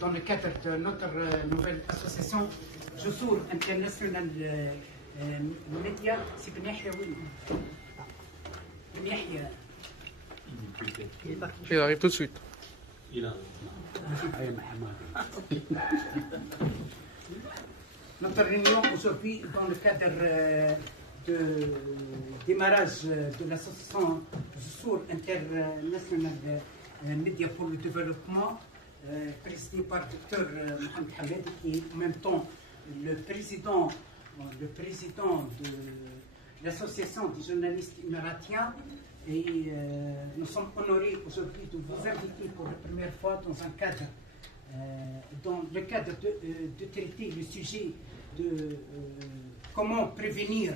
dans le cadre de notre nouvelle association Jussour International Media. C'est Ben Yahya, oui. Ben Yahya. Il arrive tout de suite. Notre réunion aujourd'hui dans le cadre de démarrage de l'association Jussour International Media pour le développement, présidée par le docteur Mohamed Hamedi, qui est en même temps le président de l'association des journalistes émiratiens. Et nous sommes honorés aujourd'hui de vous inviter pour la première fois dans le cadre de traiter le sujet de comment prévenir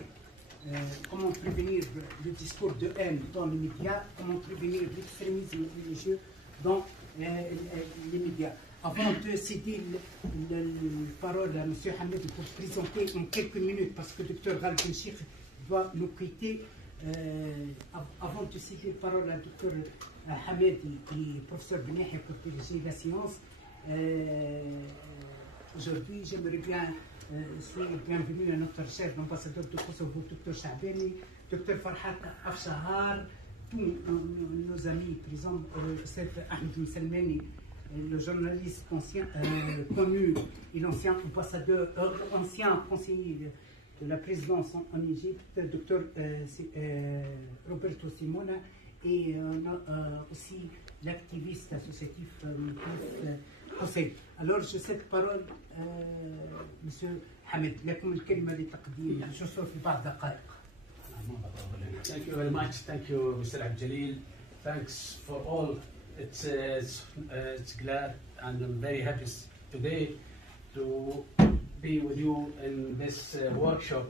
le discours de haine dans les médias, comment prévenir l'extrémisme religieux dans les médias. Avant de céder la parole à M. Hamed pour présenter en quelques minutes, parce que le Dr Ghal Benchir doit nous quitter, avant de céder la parole à Dr Hamed et professeur Ben Yahya pour diriger la séance, aujourd'hui j'aimerais bien souhaiter bienvenue à notre cher ambassadeur de Kosovo, Dr Chabani, Dr Farhat Afshahar, tous nos amis présents, Chef Ahmed Mselmani, le journaliste ancien, connu et l'ancien ambassadeur, ancien conseiller de la présidence en Égypte, Dr Roberto Simona, et aussi l'activiste associatif Hossein. Alors je cède parole Monsieur Hamed. لكم الكلمة لتقديم جسور في بعض دقائق. Thank you very much. Thank you, Mr. Abdelil. Thanks for all. It's glad and I'm very happy today to be with you in this workshop.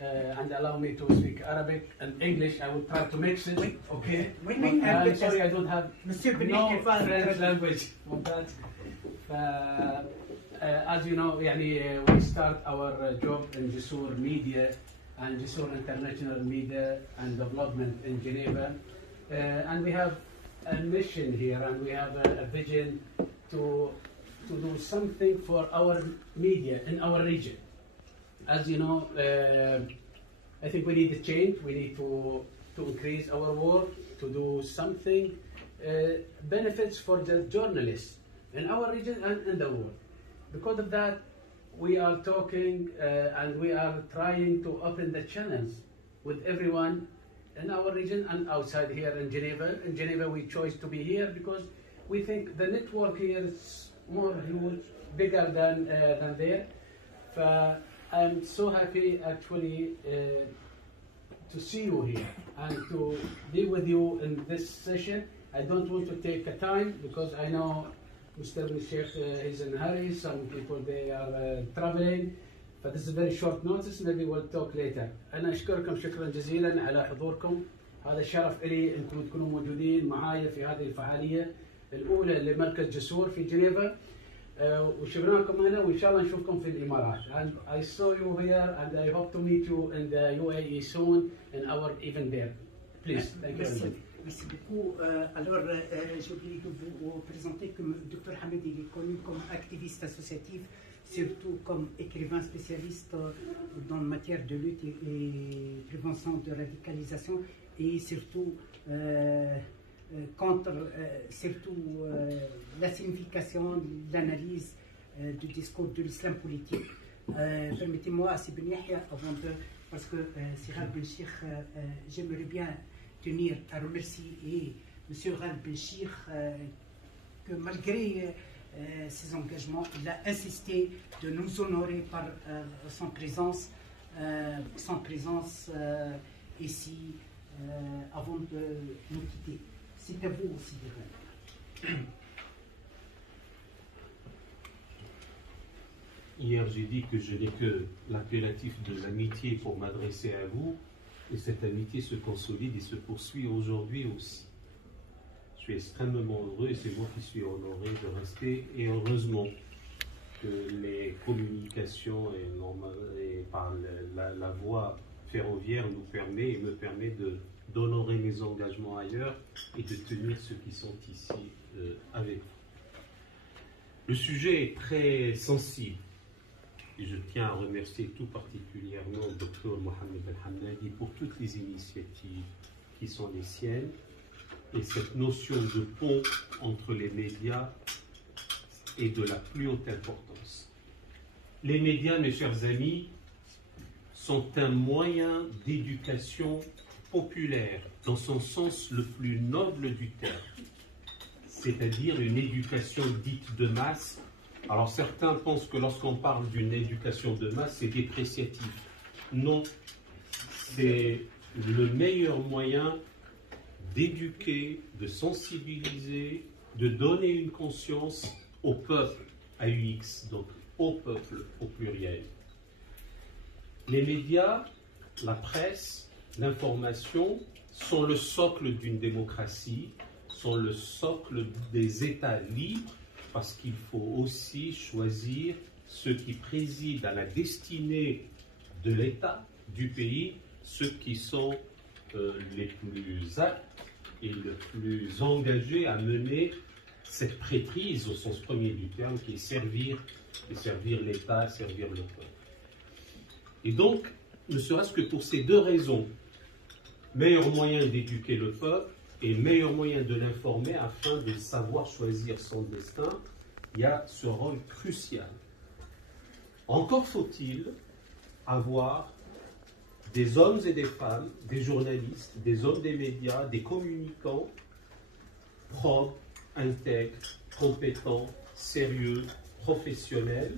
And allow me to speak Arabic and English. I will try to mix it. Okay. I'm sorry, I don't have no French language for that. As you know, we start our job in Jussour Media and Jussour International Media and Development in Geneva. And we have a mission here and we have a vision to do something for our media in our region. As you know, I think we need a change. We need to increase our work, to do something benefits for the journalists in our region and in the world. Because of that, we are talking and we are trying to open the channels with everyone in our region and outside here in Geneva. In Geneva, we chose to be here because we think the network here is more huge, bigger than there. I'm so happy actually to see you here and to be with you in this session. I don't want to take a time because I know Mr. Sheikh is in a hurry. Some people they are traveling. But this is very short notice. Maybe we'll talk later. أنا أشكركم شكرا جزيلا على حضوركم. هذا شرف لي أنكم تكونوا موجودين معايا في هذه الفعالية الأولى لمركز جسور في جنيفا. وشفناكم هنا وإن شاء الله نشوفكم في الإمارات. And I saw you here and I hope to meet you in the UAE soon in our event there. Please, thank you very much. Merci beaucoup. Alors, j'ai oublié de vous présenter que le Dr Hamed est connu comme activiste associatif, surtout comme écrivain spécialiste dans la matière de lutte et prévention de radicalisation et surtout contre la signification, l'analyse du discours de l'islam politique. Permettez-moi, à Ben Yahya, parce que Siral Benchir, j'aimerais bien tenir à remercier M. Ghal Benchir que malgré ses engagements, il a insisté de nous honorer par son présence ici avant de nous quitter. C'est à vous aussi, Ghal. Hier, j'ai dit que je n'ai que l'impératif de l'amitié pour m'adresser à vous, et cette amitié se consolide et se poursuit aujourd'hui aussi. Je suis extrêmement heureux et c'est moi qui suis honoré de rester, et heureusement que les communications et par la voie ferroviaire me permet d'honorer mes engagements ailleurs et de tenir ceux qui sont ici avec vous. Le sujet est très sensible. Et je tiens à remercier tout particulièrement le Dr Mohamed El-Hamnadi pour toutes les initiatives qui sont les siennes. Et cette notion de pont entre les médias est de la plus haute importance. Les médias, mes chers amis, sont un moyen d'éducation populaire dans son sens le plus noble du terme, c'est-à-dire une éducation dite de masse. Alors certains pensent que lorsqu'on parle d'une éducation de masse, c'est dépréciatif. Non, c'est le meilleur moyen d'éduquer, de sensibiliser, de donner une conscience au peuple, AUX, donc au peuple au pluriel. Les médias, la presse, l'information sont le socle d'une démocratie, sont le socle des États libres, parce qu'il faut aussi choisir ceux qui président à la destinée de l'État, du pays, ceux qui sont les plus aptes et les plus engagés à mener cette prêtrise au sens premier du terme, qui est servir l'État, servir le peuple. Et donc, ne serait-ce que pour ces deux raisons, meilleur moyen d'éduquer le peuple et meilleur moyen de l'informer afin de savoir choisir son destin, il y a ce rôle crucial. Encore faut-il avoir des hommes et des femmes, des journalistes, des hommes des médias, des communicants probes, intègres, compétents, sérieux, professionnels.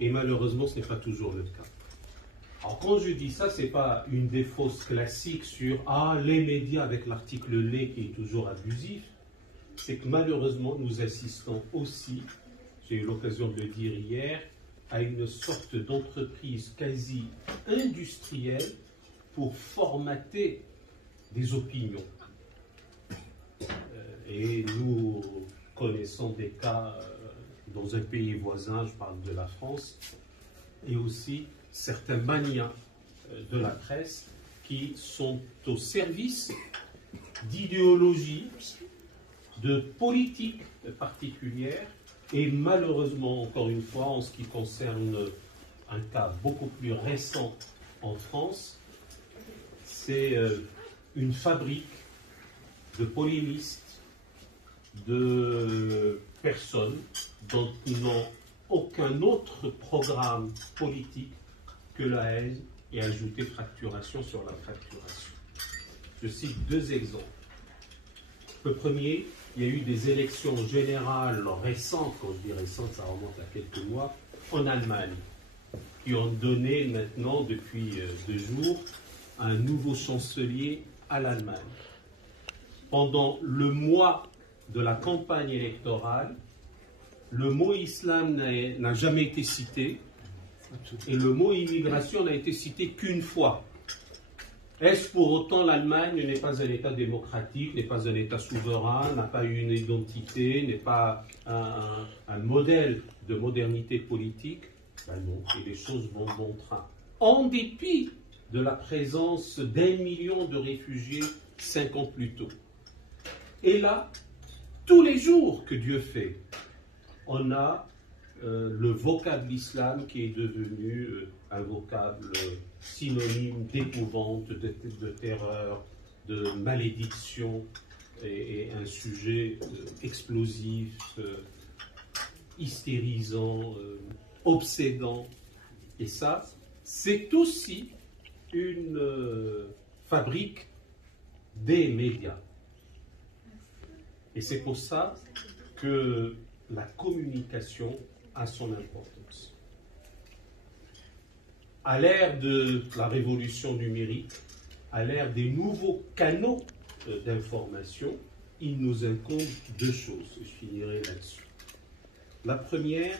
Et malheureusement, ce n'est pas toujours le cas. Alors quand je dis ça, ce n'est pas une des fausses classiques sur les médias avec l'article les qui est toujours abusif. C'est que malheureusement, nous assistons aussi, j'ai eu l'occasion de le dire hier, à une sorte d'entreprise quasi industrielle pour formater des opinions. Et nous connaissons des cas dans un pays voisin, je parle de la France, et aussi certains manias de la presse qui sont au service d'idéologies, de politiques particulières, et malheureusement, encore une fois, en ce qui concerne un cas beaucoup plus récent en France, c'est une fabrique de polémistes, de personnes dont ils n'ont aucun autre programme politique que la haine et ajouter fracturation sur la fracturation. Je cite deux exemples. Le premier, il y a eu des élections générales récentes, quand je dis récentes, ça remonte à quelques mois, en Allemagne, qui ont donné maintenant, depuis 2 jours, un nouveau chancelier à l'Allemagne. Pendant le mois de la campagne électorale, le mot islam n'a jamais été cité et le mot immigration n'a été cité qu'une fois. Est-ce pour autant l'Allemagne n'est pas un État démocratique, n'est pas un État souverain, n'a pas une identité, n'est pas un modèle de modernité politique? Ben non, et les choses vont bon train. En dépit de la présence d'1 million de réfugiés 5 ans plus tôt. Et là, tous les jours que Dieu fait, on a le vocable islam qui est devenu un vocable synonyme d'épouvante, de terreur, de malédiction, et un sujet explosif, hystérisant, obsédant. Et ça, c'est aussi une fabrique des médias. Et c'est pour ça que la communication a son importance. À l'ère de la révolution numérique, à l'ère des nouveaux canaux d'information, il nous incombe 2 choses. Je finirai là-dessus. La première,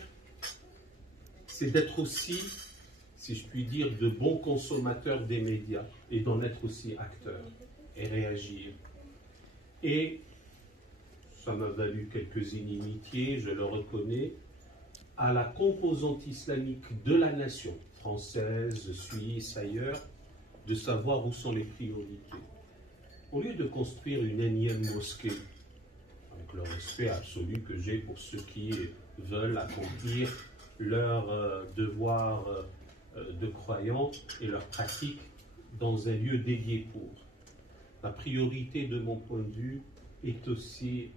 c'est d'être aussi, si je puis dire, de bons consommateurs des médias et d'en être aussi acteurs et réagir. Et ça m'a valu quelques inimitiés, je le reconnais, à la composante islamique de la nation, française, suisse, ailleurs, de savoir où sont les priorités. Au lieu de construire une énième mosquée, avec le respect absolu que j'ai pour ceux qui veulent accomplir leur devoir de croyants et leur pratique dans un lieu dédié pour. La priorité de mon point de vue est aussi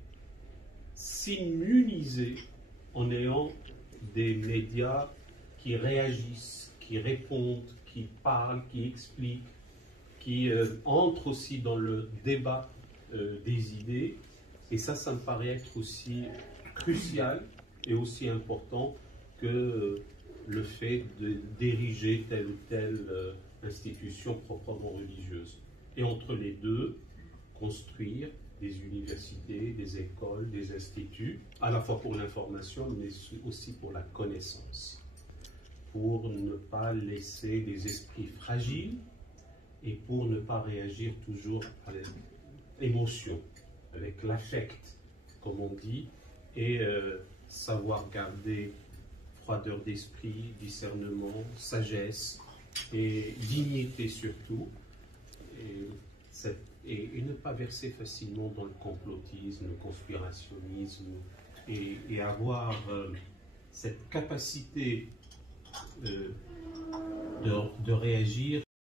s'immuniser en ayant des médias qui réagissent, qui répondent, qui parlent, qui expliquent, qui entrent aussi dans le débat des idées. Et ça me paraît être aussi crucial et aussi important que le fait d'ériger telle ou telle institution proprement religieuse. Et entre les deux, construire des universités, des écoles, des instituts, à la fois pour l'information, mais aussi pour la connaissance, pour ne pas laisser des esprits fragiles et pour ne pas réagir toujours à l'émotion, avec l'affect, comme on dit, et savoir garder froideur d'esprit, discernement, sagesse et dignité surtout, et ne pas verser facilement dans le complotisme, le conspirationnisme, et avoir cette capacité de réagir